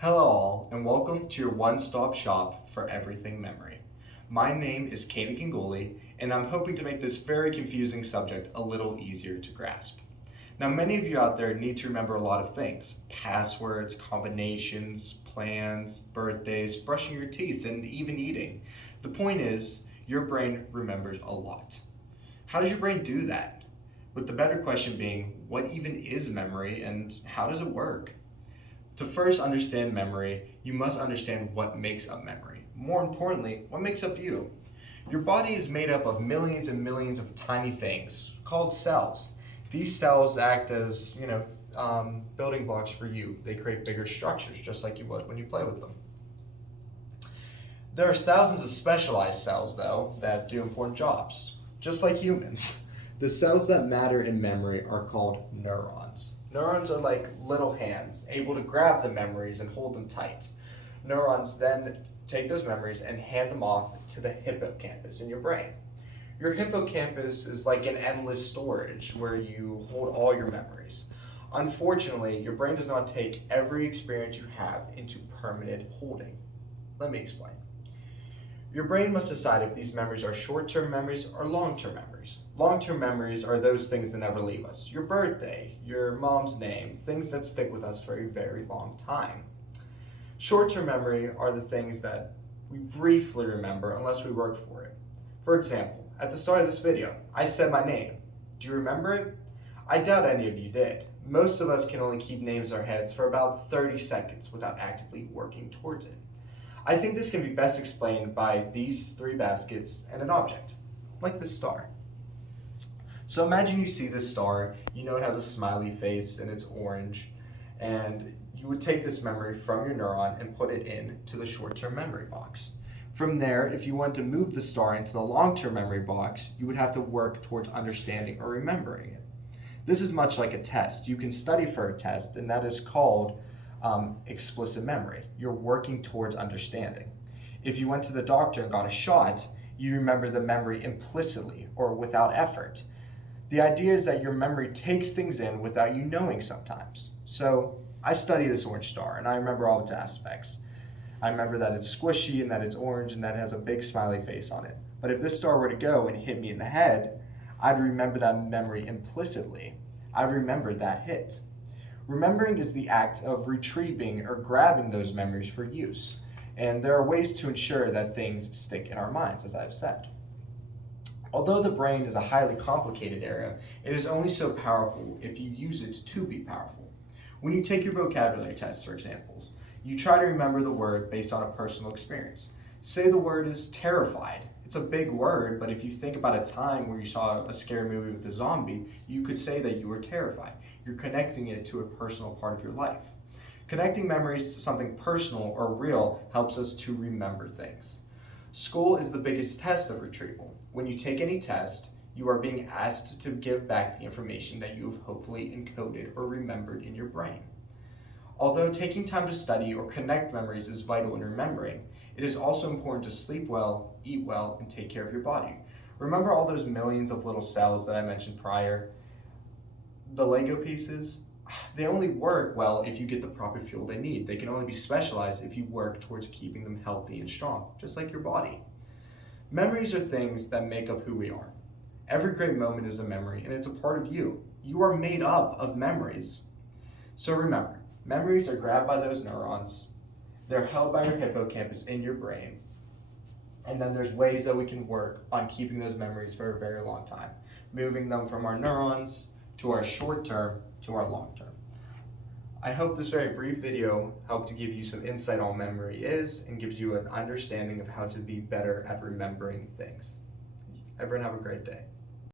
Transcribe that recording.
Hello all, and welcome to your one-stop shop for everything memory. My name is Katie Gingoli, and I'm hoping to make this very confusing subject a little easier to grasp. Now, many of you out there need to remember a lot of things: passwords, combinations, plans, birthdays, brushing your teeth, and even eating. The point is, your brain remembers a lot. How does your brain do that? With the better question being, what even is memory and how does it work? To first understand memory, you must understand what makes up memory. More importantly, what makes up you. Your body is made up of millions and millions of tiny things called cells. These cells act as, building blocks for you. They create bigger structures, just like you would when you play with them. There are thousands of specialized cells, though, that do important jobs, just like humans. The cells that matter in memory are called neurons. Neurons are like little hands, able to grab the memories and hold them tight. Neurons then take those memories and hand them off to the hippocampus in your brain. Your hippocampus is like an endless storage where you hold all your memories. Unfortunately, your brain does not take every experience you have into permanent holding. Let me explain. Your brain must decide if these memories are short-term memories or long-term memories. Long-term memories are those things that never leave us. Your birthday, your mom's name, things that stick with us for a very long time. Short-term memory are the things that we briefly remember unless we work for it. For example, at the start of this video, I said my name. Do you remember it? I doubt any of you did. Most of us can only keep names in our heads for about 30 seconds without actively working towards it. I think this can be best explained by these three baskets and an object, like this star. So imagine you see this star, you know it has a smiley face and it's orange, and you would take this memory from your neuron and put it into the short-term memory box. From there, if you want to move the star into the long-term memory box, you would have to work towards understanding or remembering it. This is much like a test. You can study for a test, and that is called explicit memory. You're working towards understanding. If you went to the doctor and got a shot, you remember the memory implicitly or without effort. The idea is that your memory takes things in without you knowing sometimes. So I study this orange star and I remember all its aspects. I remember that it's squishy and that it's orange and that it has a big smiley face on it. But if this star were to go and hit me in the head, I'd remember that memory implicitly. I'd remember that hit. Remembering is the act of retrieving or grabbing those memories for use. And there are ways to ensure that things stick in our minds, as I've said. Although the brain is a highly complicated area, it is only so powerful if you use it to be powerful. When you take your vocabulary tests, for example, you try to remember the word based on a personal experience. Say the word is terrified. It's a big word, but if you think about a time where you saw a scary movie with a zombie, you could say that you were terrified. You're connecting it to a personal part of your life. Connecting memories to something personal or real helps us to remember things. School is the biggest test of retrieval. When you take any test, you are being asked to give back the information that you have hopefully encoded or remembered in your brain. Although taking time to study or connect memories is vital in remembering, it is also important to sleep well, eat well, and take care of your body. Remember all those millions of little cells that I mentioned prior? The Lego pieces? They only work well if you get the proper fuel they need. They can only be specialized if you work towards keeping them healthy and strong, just like your body. Memories are things that make up who we are. Every great moment is a memory, and it's a part of you. You are made up of memories. So remember, memories are grabbed by those neurons, they're held by your hippocampus in your brain, and then there's ways that we can work on keeping those memories for a very long time, moving them from our neurons to our short term to our long term. I hope this very brief video helped to give you some insight on what memory is and gives you an understanding of how to be better at remembering things. Everyone have a great day.